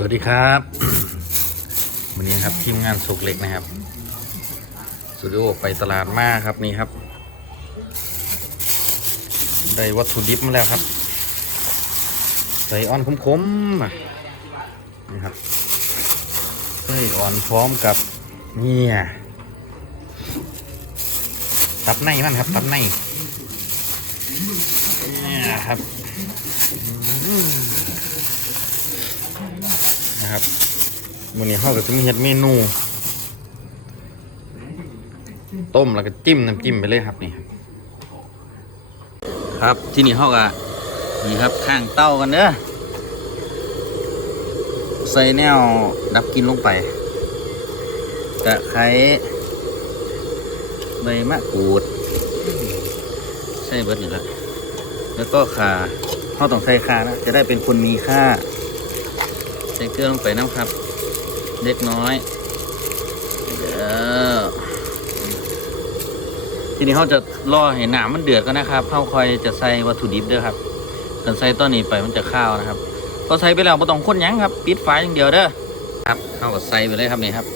สวัสดีครับ วันนี้ครับทีมงานสุกเหล็กนะครับสตูดิโอไปตลาดมากครับนี่ครับ ได้วัตถุดิบมาแล้วครับใส่อ่อนคมๆอะนี่ครับใส่อ่อนพร้อมกับเนี่ยตับในมันครับ ตับในเนี่ยครับอื นะครับวันนี้เขาก็จะมีเฮ็ดเมนู ต้มแล้วก็จิ้มน้ำจิ้มไปเลยครับนี่ครับ ครับที่นี่เขาก็นี่ครับข้างเต้ากันเด้อใส่แนวดับกินลงไปตะไคร้ใบมะกรูดใส่เบิร์ดนี่แหละแล้วก็ขาเขาต้องใส่ขานะ จะได้เป็นคนมีค่า ใส่เกลือลงไปน้ำครับ เล็กน้อยเดี๋ยวทีนี้เขาจะรอให้น้ำมันเดือดก็นะครับเขาคอยจะใส่วัตถุดิบด้วยครับถ้าใส่ต้นนี้ไปมันจะข้าวนะครับพอใส่ไปแล้วไม่ต้องคนยั้งครับ ปิดไฟอย่างเดียวเด้อครับเขาก็ใส่ไปเลยครับนี่ครับ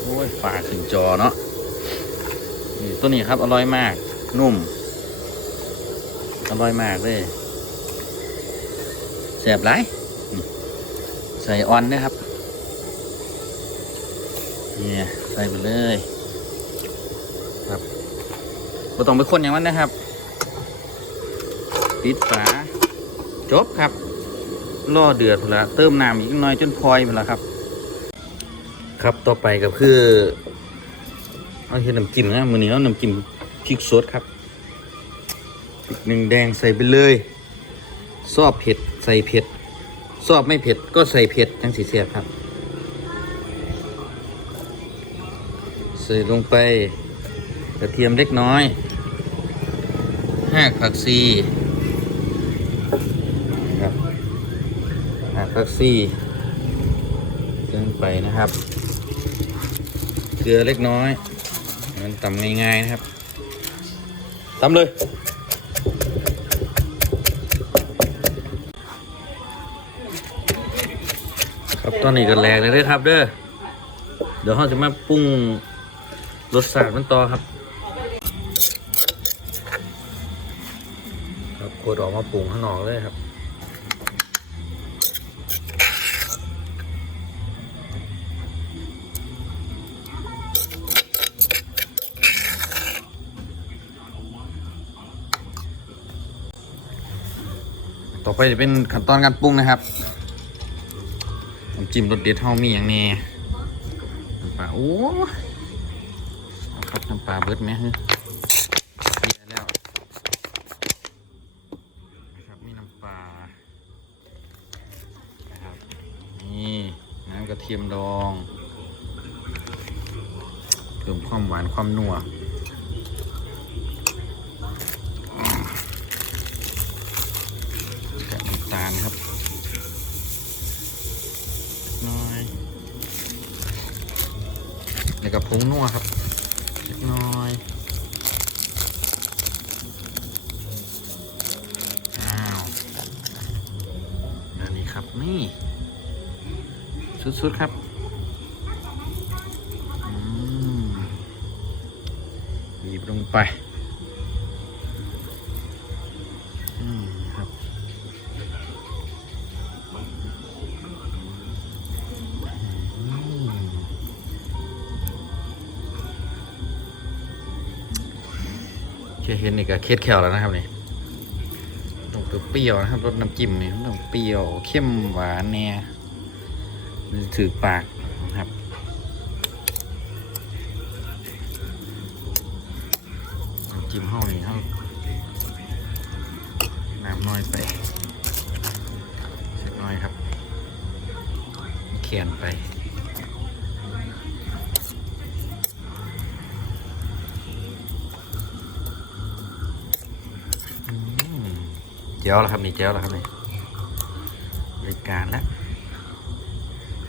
โอ้ยฝาขึ้นจอเนาะตัวนี้ครับอร่อยมาก นุ่ม อร่อยมากเลยแสบไร ใส่ออนนะครับเนี่ยใส่ไปเลยครับไม่ต้องไปคนอย่างนั้นนะครับปิดฝาจบครับล่อเดือดพละเติมน้ำอีกน่อยจนพลอยพนละครับ ครับต่อไปก็คือเอาเห็นน้ำจิ้มนะมือนี้เอาน้ำจิ้มพริกสดครับพริกหนึ่งแดงใส่ไปเลย ซอบเผ็ดใส่เผ็ด ชอบไม่เผ็ดก็ใส่เผ็ดทั้งสีเสียบครับ ใส่ลงไปกระเทียมเล็กน้อยห้าผักซีครับห้าผักซีเติมไปนะครับ เกลือเล็กน้อย มันตำง่ายๆนะครับตำเลย ครับตอนนี้ก็แหลกเลยเด้อครับ เด้อเดี๋ยวเราจะมาปรุงรสชาติมันต่อครับครับกดออกมาปรุงข้างนอกเลยครับต่อไปจะเป็นขั้นตอนการปรุงนะครับ จิ้มรสเด็ดเท่ามีอย่างนี้น้ำปลาโอ้เอาครับน้ำปลาเบิดไหมฮะเดียแล้วนะครับมีน้ำปลานะครับนี่น้ำกระเทียมดองเพิ่มความหวานความนัว งนัวครับเล็กน้อยอ้าวอันนี้ครับนี่ สุดๆครับอืมบีบลงไป เห็นนี่ก็เคสแคลแล้วนะครับนี่ต้องเปรี้ยวนะครับรสน้ำจิ้มนี่ต้องเปรี้ยวเข้มหวานเนี่ยถือปากนะครับน้ำจิ้มห้องนี่ห้องน้ำน้อยไปน้อยครับเขียนไป จ้าแล้วครับนี่เจ้าแล้วครับนี่รายการแล้ว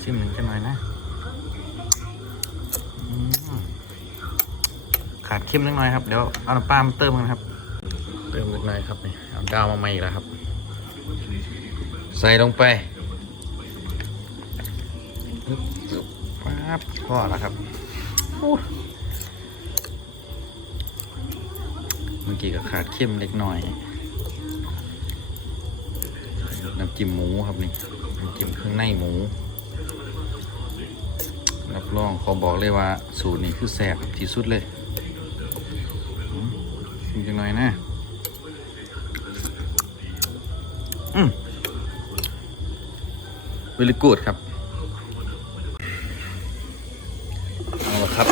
ซิมหนึ่งจะหน่อยนะอืมขาดเข้มนิดหน่อยครับเดี๋ยวเอาน้ำปลามาเติมกันครับ เติมนิดหน่อยครับนี่เอาดาวมาใหม่อีกแล้วครับ ใส่ลงไปฮึบฮึบปั๊บพอแล้วครับโอ้เมื่อกี้ก็ขาดเข้มเล็กน้อย น้ำจิ้มหมูครับนี่น้ำจิ้มเครื่องในหมูรับรองขอบอกเลยว่าสูตรนี้คือแซ่บที่สุดเลยชิมจังหน่อยนะอืม very good ครับเอาละครับ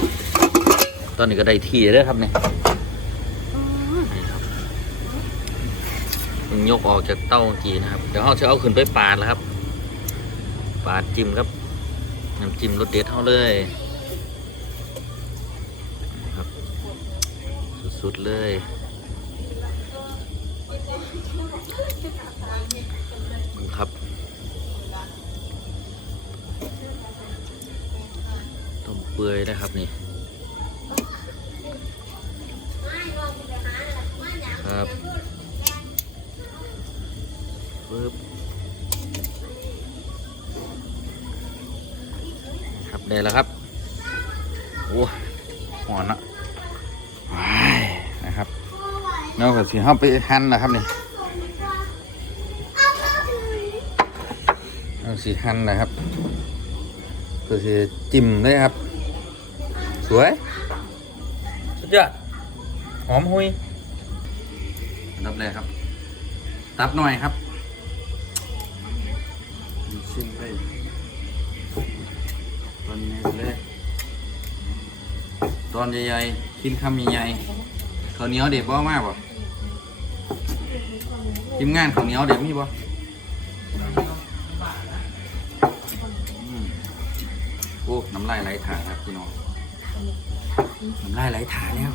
ตอนนี้ก็ได้ทีแล้วครับเนี่ยนี่ครับเพิ่ง ยกออกจากเต้าเมื่อกี้นะครับ เดี๋ยวเราจะเอาขึ้นไปปาดแล้วครับ ปาดจิ้มครับน้ำจิ้มรสเด็ดเท่าเลยครับ สุดๆเลยครับ ต้มเปื่อยนะครับนี่ ครับได้แล้วครับโอ้หอนอะว้ายนะครับนอกจากสีห้าไปหั่นนะครับนี่เอาสีหั่นนะครับเพื่อจะจิ้มได้ครับ สวยสุดยอดหอมหุยอันดับแรกครับ ตับหน่อยครับชิมไปต อนนี้เลยตอนใหญ่ๆกินคำใหญ่ๆข้าวเหนียวเด็ดบ่มากบ่ทีมงานข้าวเหนียวเด็ดมีบ่โอ้น้ำลายไหลถ่านครับพี่น้องน้ำลายไหลถ่านแล้ว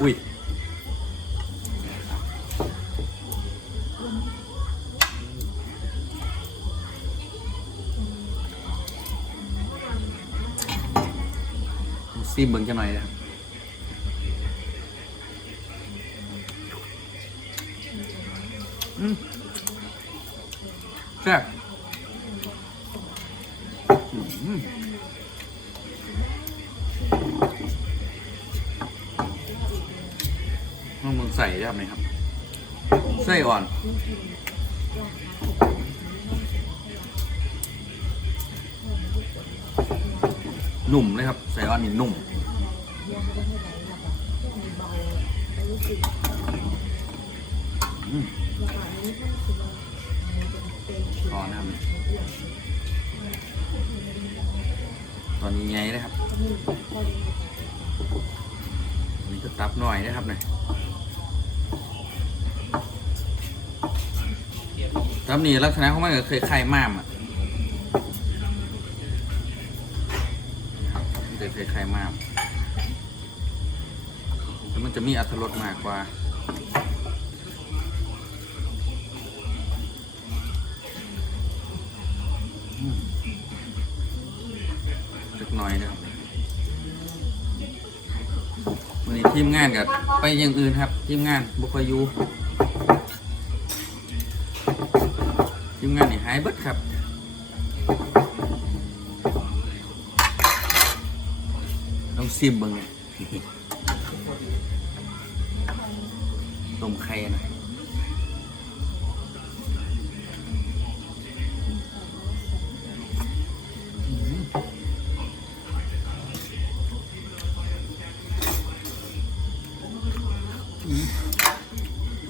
อุ้ย ซิมเบิ่งจะหน่อยนะครับแซ่บต้องมึงใส่ได้ไหมครับไส้อ่อนหนุ่มเลยครับใส่อ่อนนี่นุ่ม อืมอ่อนนะครับตอนนี้ไงนะครับอันนี้ก็ตับหน่อยนะครับเนี่ยตับนี่ลักษณะของมันก็เคยไข่ม่ามอะมันจะเคยไข่ม่าม แต่มันจะมีอัตรสมากกว่า เล็กน้อยนะครับ วันนี้ทีมงานกับไปอย่างอื่นครับ ทีมงานบุคอยูทีมงานนี่หายเบิดครับต้องซิมบิ่งเลยต้มไข่ นะ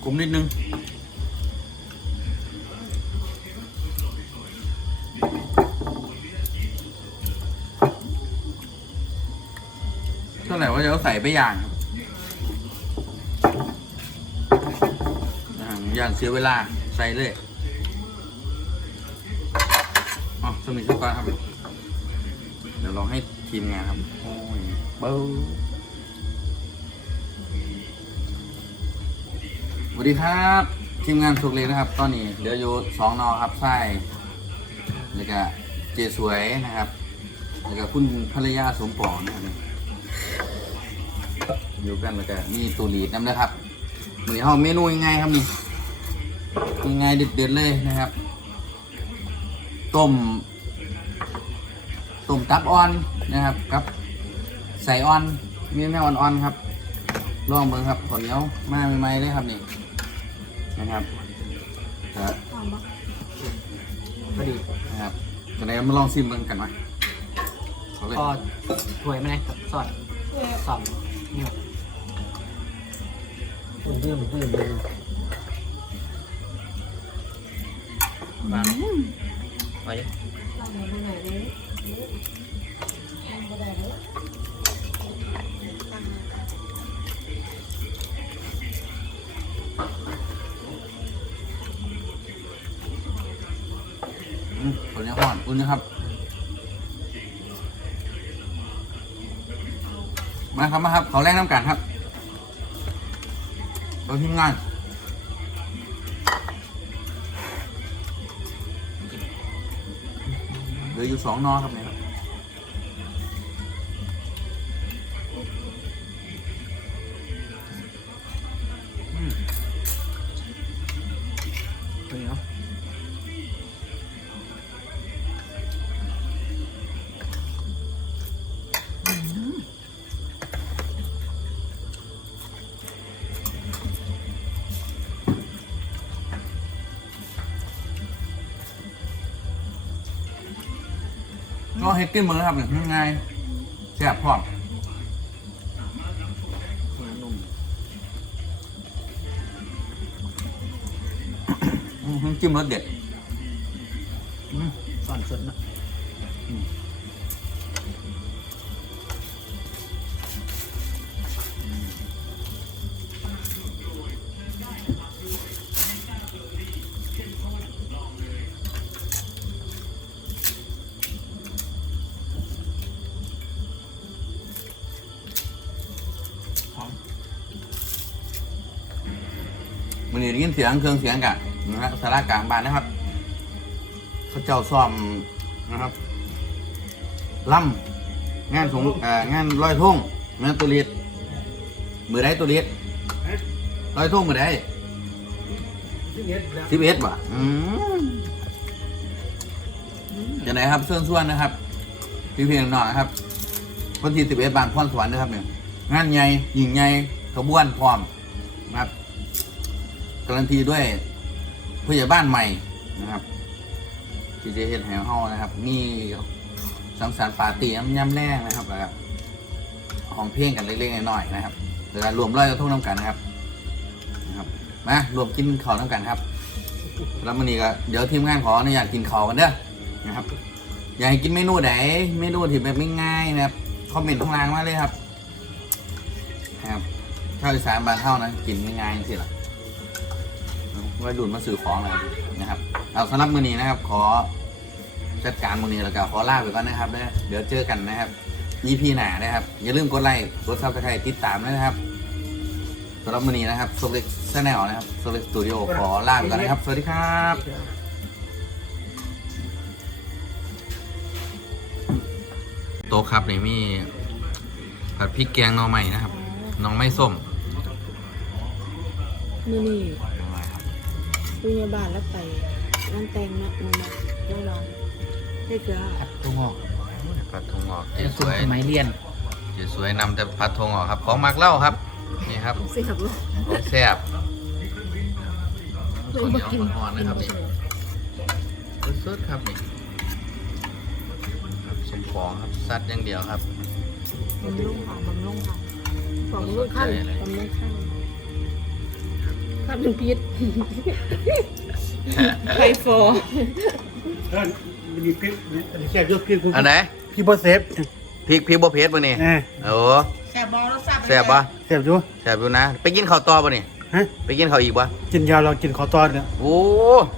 ขมนิดนึงเท่าไหร่ว่าจะเอาใส่ไปอย่างครับ ย่างเสียเวลาใส่เลยอ๋อสมิธสักก่อนครับ เดี๋ยวลองให้ทีมงานครับ โอ้ยเบ้าสวัสดีครับ ทีมงานสุกเล็กนะครับ ตอนนี้เหลืออยู่สองนอครับไส้แล้วก็เจสวยนะครับแล้วก็คุณภรรยาสมปองนะครับอยู่กันแล้วก็มีตูรีดน้ำนะครับมือห้องเมนูยังไงครับนี่ ยังไงเด็ดๆเลยนะครับ ต้ม ต้มตับอ่อนนะครับกับใส่อ่อนมีแม่อ่อนๆครับลองเบิ่งครับข้าวเหนียวมาใหม่ๆเลยครับนี่นะครับจะพอดีนะครับจะไหนมาลองซิมเบิ่งกันไหมเอาเลยก็ถ้วยไหมนะกับซอสสองนิ้วปื้มปื้มปื้มปื้มบาง ไปดิอืมข้าวเหนียวอ่อนอุ่นนะครับ มาครับ มาครับ เขาแรกน้ำกันครับเราทีมงาน ลืออยู่สองนอครับเนี่ย ก็เฮ็ดกินมือครับเนี่ยง่ายแซ่บพร้อมนุ่มอืมจิ้มรสเด็ด อืมซอสสดนะ ยินเสียงเครื่องเสียงกันนะครับสารากลางบ้านนะครับเขาเจ้าซ่อมนะครับล่ำงานสงเอ่องานลอยทุ่งงานตุลิดมือได้ตุลิดลอยทุ่งมือได้สิบเอ็ดบ่ะอืมจะไหนครับเสื้อส่วนนะครับ พี่เพียงหน่อยครับวันที่สิบเอ็ดบานพรสวรรค์นะครับเนี่ยงานใหญ่ยิ่งใหญ่ขบวนพร้อมนะครับ การันตีด้วยผู้ใหญ่บ้านใหม่นะครับที่จะเห็นแหงห้อนะครับมีสังสรรค์ปาร์ตี้ย่ำแรงนะครับแล้วก็ห้องเพลงกันเล็กๆน้อยๆนะครับแล้วก็รวมร้อยกระทงน้ำกันนะครับนะครับมารวมกินข้าวน้ำกันครับแล้ววันนี้ก็เดี๋ยวทีมงานขออนุญาตกินข้าวกันเด้อนะครับ อยากให้กินเมนูไหนเมนูที่แบบง่ายๆนะครับคอมเมนต์ข้างล่างมาเลยครับนะครับชาวอีสานบานเท่านะกินง่ายๆสิล่ะ ว่าดูดมาสื่อของนะครับนะครับเอาสำหรับมือนี้นะครับ ขอจัดการมือนี้แล้วก็ขอลาไปก่อนนะครับเด้อเดี๋ยวเจอกันนะครับ EP หนานะครับ อย่าลืมกดไลค์กดซับสไครต์ติดตามด้นะครับสำหรับมือนี้นะครับโซเล็กแนลนะครับโซเล็กสตูดิโอขอลาไปก่อนนะครับ สวัสดีครับโต๊ะครับนี่มีผัดพริกแกงหน่อใหม่นะครับหน้องไม้ส้มมื อนี่หน่อไม้ครับพยาบาลแล้วไปนั่งแต่งนะมันมาน้องร้องได้เกลือผัดตัวงอกผัดทงออกเจ๊เป็นสสูตวรยสมัยเรียนเจ๊สวยนำแต่ผัดทงออกครับ ของมักเล่าครับ นี่ครับเสียบลูกของแซ่บข้าวเหนียวอ่อนๆนะครับนี่สุดๆครับนี่ครับสมฟองครับซัดอย่างเดียวครับบำรุงค่ะบำรุงค่ะบำรุงขั้นสนใจเลยบำรุงขั้น ขั้นเป็นพิษไฟฟอร์ท่านมีพริกอันนี้แซ่บยกพริกอันไหนพี่บอเซฟพริกพริกบ่เผ็ดป่ะนี่เออโอ้แซ่บบ่แซ่บบ่แซ่บอยู่แซ่บอยู่นะ ไปกินข้าวต่อป่ะนี่ฮะไปกินข้าวอีกป่ะกินยาวเรากินขอตอนเนี่ยโอ้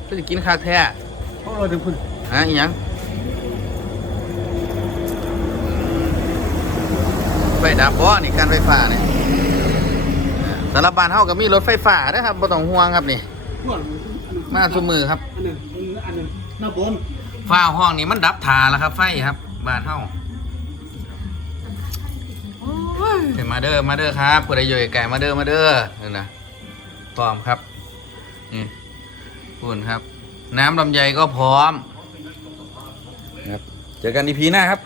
ก็จะกินข้าวแท้เพราะเราถึงคุณฮะอีหยังไฟดับบ่นี่การไฟฟ้านี่อ่า สารบานเฮาก็มีรถไฟฟ้าเด้ครับบ่ต้องห่วงครับนี่ มาทุกมือครับ อันนึงอันนึงหน้าบนฟ้าห้องนี่มันดับทาแล้วครับ ไฟครับ บานเฮาเดี๋ยวมาเด้อมาเด้อครับผู้ใดอยู่ไกลมาเด้อมาเด้อนี่นะพร้อมครับนี่คุณครับ น้ำลำไยก็พร้อมครับเจอกันอีพีหน้าครับ